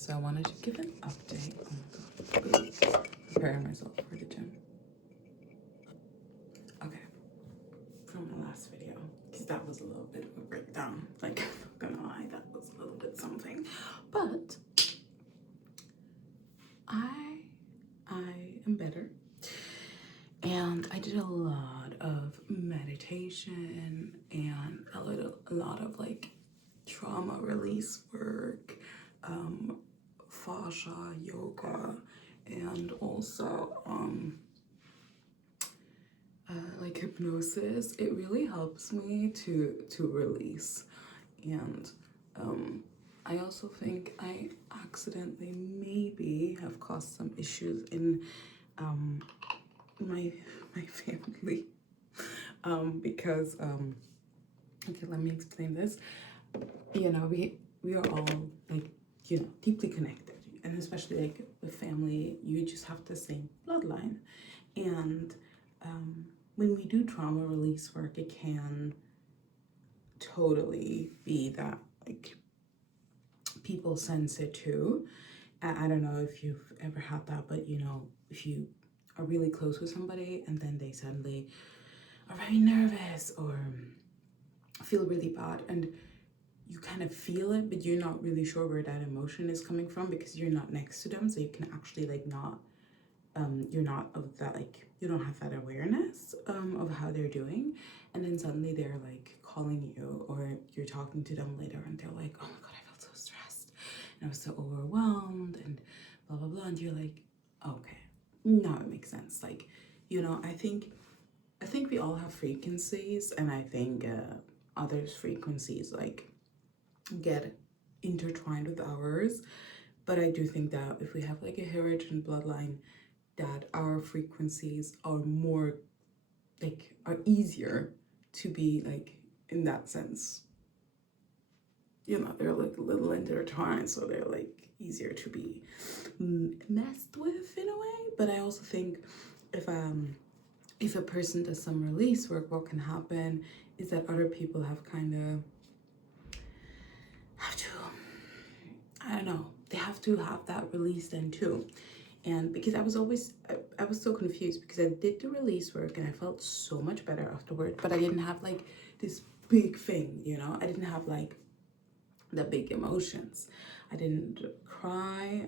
so I wanted to give an update. Oh my god, preparing myself for the gym. Okay, from the last video, because that was a little bit of a breakdown. Like, I'm not gonna lie, that was a little bit something. But I am better, and I did a lot of meditation and a lot of like trauma release work, fascia yoga, and also like hypnosis. It really helps me to release. And I also think I accidentally maybe have caused some issues in my family, because okay, let me explain this. You know, we are all like, you know, deeply connected, and especially like with family, you just have the same bloodline. And when we do trauma release work, it can totally be that like people sense it too. I don't know if you've ever had that, but you know, if you are really close with somebody and then they suddenly are very nervous or feel really bad, and you kind of feel it, but you're not really sure where that emotion is coming from because you're not next to them, so you can actually like not you're not of that, like you don't have that awareness of how they're doing, and then suddenly they're like calling you or you're talking to them later and they're like, oh my god, I felt so stressed and I was so overwhelmed and blah blah blah, and you're like, okay, now it makes sense. Like, you know, I think we all have frequencies, and I think others' frequencies like get intertwined with ours, but I do think that if we have like a heritage and bloodline, that our frequencies are more like are easier to be like in that sense, you know, they're like a little intertwined, so they're like easier to be messed with in a way. But I also think if a person does some release work, what can happen is that other people have to, I don't know, they have to have that release then too. And because I was so confused because I did the release work and I felt so much better afterward, but I didn't have like this big thing, you know? I didn't have like the big emotions. I didn't cry.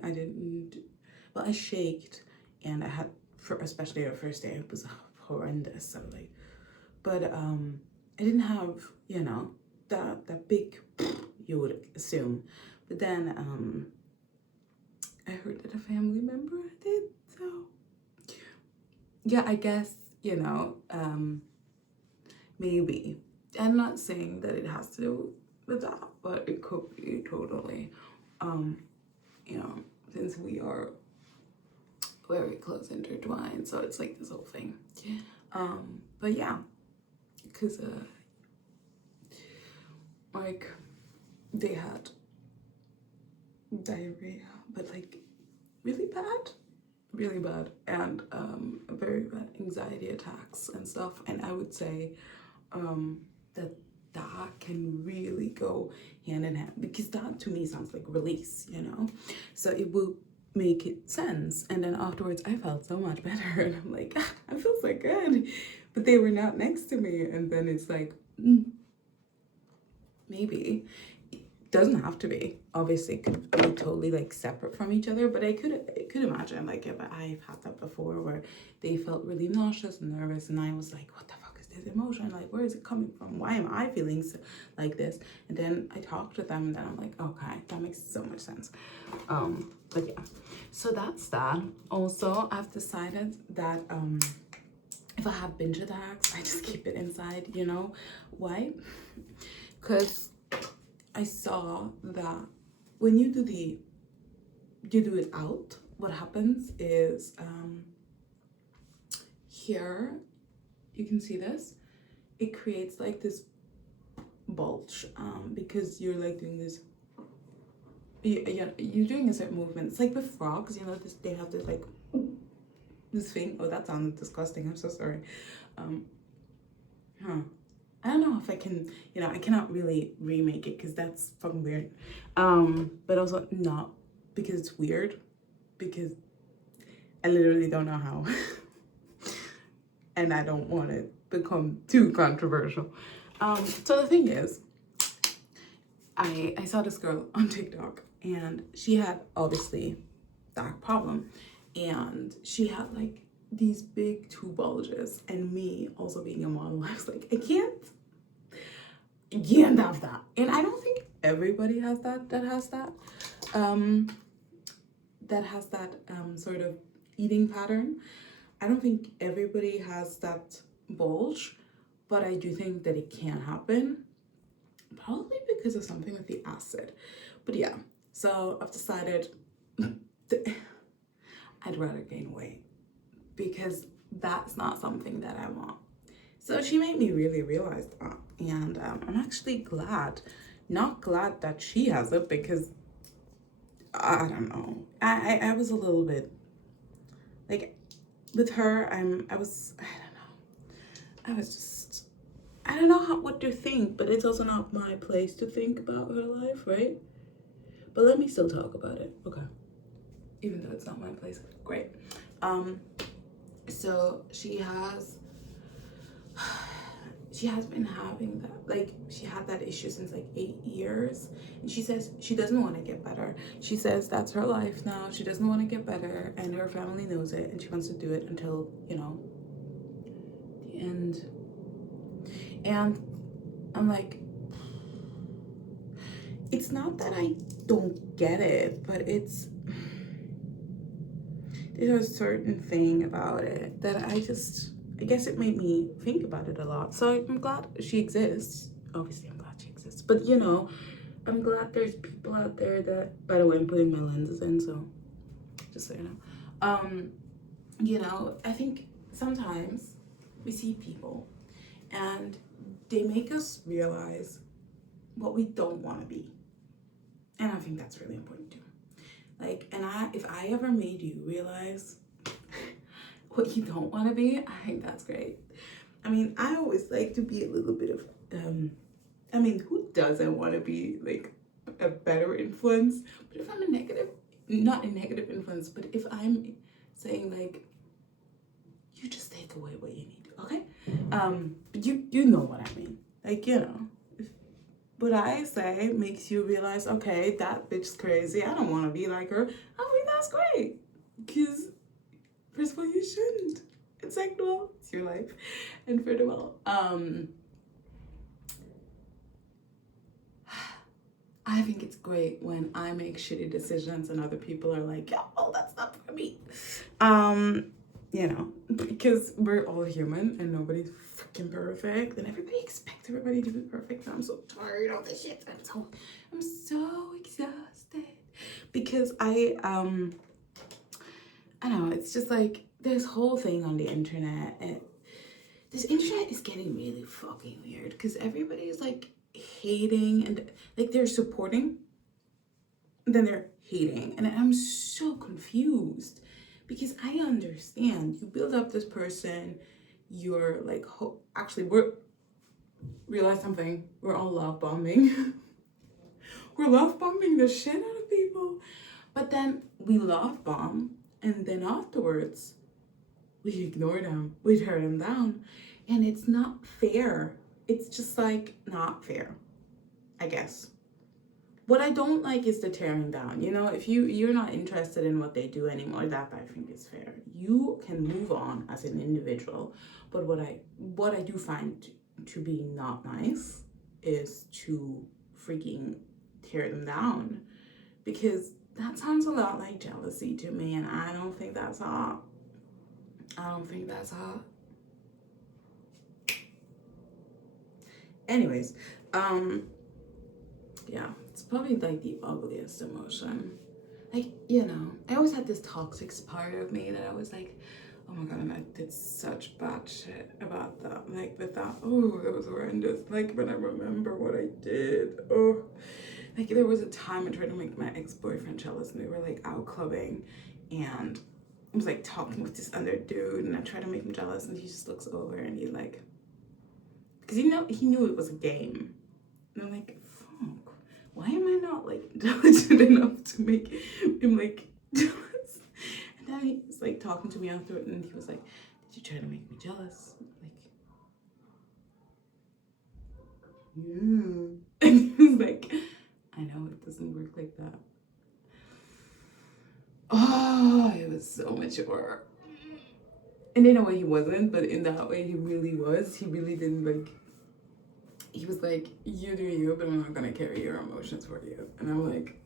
Well, I shaked, and I had, for especially the first day, it was horrendous. So like, but I didn't have, you know, that big you would assume. But then I heard that a family member did, so yeah, I guess, you know, maybe. I'm not saying that it has to do with that, but it could be totally, you know, since we are very close intertwined, so it's like this whole thing. But yeah, because like they had diarrhea, but like really bad, and very bad anxiety attacks and stuff. And I would say that can really go hand in hand, because that to me sounds like release, you know? So it will make it sense. And then afterwards I felt so much better and I'm like, I feel so good, but they were not next to me. And then it's like, maybe doesn't have to be, obviously it could be totally like separate from each other, but I could imagine like if I've had that before where they felt really nauseous and nervous, and I was like, what the fuck is this emotion, like where is it coming from, why am I feeling so, like this? And then I talked to them and then I'm like, okay, that makes so much sense. But yeah, so that's that. Also, I've decided that if I have binge attacks, I just keep it inside, you know? Why? Because I saw that when you do it out, what happens is here, you can see this, it creates like this bulge, because you're like doing this, you're doing a certain movement. It's like with frogs, you know, they have this like this thing. Oh, that sounded disgusting, I'm so sorry. I don't know if I can, you know, I cannot really remake it because that's fucking weird. But also not because it's weird, because I literally don't know how. And I don't want to become too controversial. So the thing is, I saw this girl on TikTok, and she had obviously that problem, and she had like these big two bulges, and me also being a model, I was like, I can't have that. And I don't think everybody has that has that sort of eating pattern. I don't think everybody has that bulge, but I do think that it can happen, probably because of something with the acid. But yeah, so I've decided I'd rather gain weight, because that's not something that I want. So she made me really realize that, and I'm actually glad, not glad that she has it, because I don't know, I was a little bit like, with her, I don't know what to think, but it's also not my place to think about her life, right? But let me still talk about it, okay? Even though it's not my place, great. So she has been having that, like, she had that issue since like 8 years, and she says she doesn't want to get better. She says that's her life now. She doesn't want to get better, and her family knows it, and she wants to do it until, you know, the end. And I'm like, it's not that I don't get it, but there's a certain thing about it that I guess it made me think about it a lot. So I'm glad she exists. Obviously, I'm glad she exists. But, you know, I'm glad there's people out there that, by the way, I'm putting my lenses in, so just so you know. You know, I think sometimes we see people and they make us realize what we don't want to be. And I think that's really important too. Like, if I ever made you realize what you don't want to be, I think that's great. I mean, I always like to be a little bit of, I mean, who doesn't want to be like a better influence? But if I'm not a negative influence, but if I'm saying like, you just take away what you need, okay? But you know what I mean. Like, you know, if what I say makes you realize, okay, that bitch's crazy, I don't want to be like her, I mean, that's great. Because first of all, you shouldn't. And second of all, it's your life. And third of all, I think it's great when I make shitty decisions and other people are like, yeah, oh, that's not for me. You know, because we're all human and nobody's freaking perfect, and everybody expects everybody to be perfect. And I'm so tired of this shit. I'm so exhausted because I don't know, it's just like this whole thing on the internet, and this internet is getting really fucking weird because everybody's like hating, and like they're supporting, then they're hating, and I'm so confused because I understand you build up this person, you're like, actually, realize something, we're all love bombing. We're love bombing the shit out of people, but then we love bomb, and then afterwards we ignore them, we tear them down, and it's not fair. It's just like not fair, I guess. What I don't like is the tearing down. You know, if you're not interested in what they do anymore, that I think is fair. You can move on as an individual, but what I do find to be not nice is to freaking tear them down, because that sounds a lot like jealousy to me, and I don't think that's hot. Anyways, yeah, it's probably like the ugliest emotion. Like, you know, I always had this toxic part of me that I was like, oh my god, and I did such bad shit about that. Like, with that, oh, that was horrendous. Like, when I remember what I did, oh, like, there was a time I tried to make my ex-boyfriend jealous, and we were like out clubbing, and I was like talking with this other dude, and I tried to make him jealous, and he just looks over and he like, because he knew it was a game, and I'm like, fuck, why am I not like intelligent enough to make I'm like jealous. And then he was like talking to me after it, and he was like, "Did you try to make me jealous?" Like, yeah. And he was like, "I know it doesn't work like that." Oh, it was so mature. And in a way he wasn't, but in that way he really was. He really didn't like, he was like, "You do you, but I'm not gonna carry your emotions for you." And I'm like,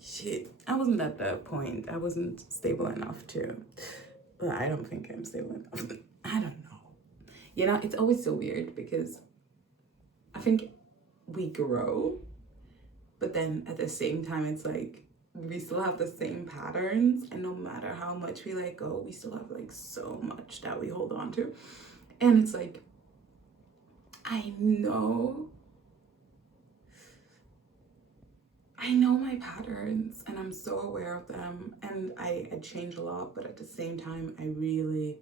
shit. I wasn't at that point. I wasn't stable enough to, but I don't think I'm stable enough. I don't know. You know, it's always so weird because I think we grow, but then at the same time, it's like we still have the same patterns, and no matter how much we let go, we still have like so much that we hold on to. And it's like, I know my patterns and I'm so aware of them, and I change a lot, but at the same time, I really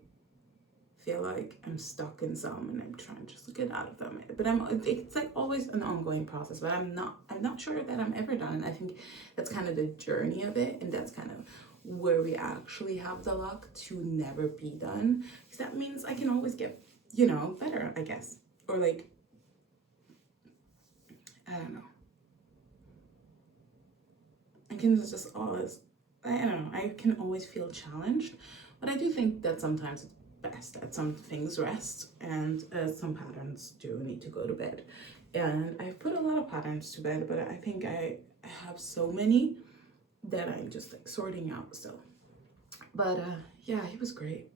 feel like I'm stuck in some and I'm trying to just get out of them. But it's like always an ongoing process, but I'm not sure that I'm ever done. And I think that's kind of the journey of it, and that's kind of where we actually have the luck to never be done, because that means I can always get, better, I guess. Or like, I don't know. I can just always, I don't know, I can always feel challenged, but I do think that sometimes it's best that some things rest, and some patterns do need to go to bed. And I've put a lot of patterns to bed, but I think I have so many that I'm just like sorting out still. But yeah, he was great.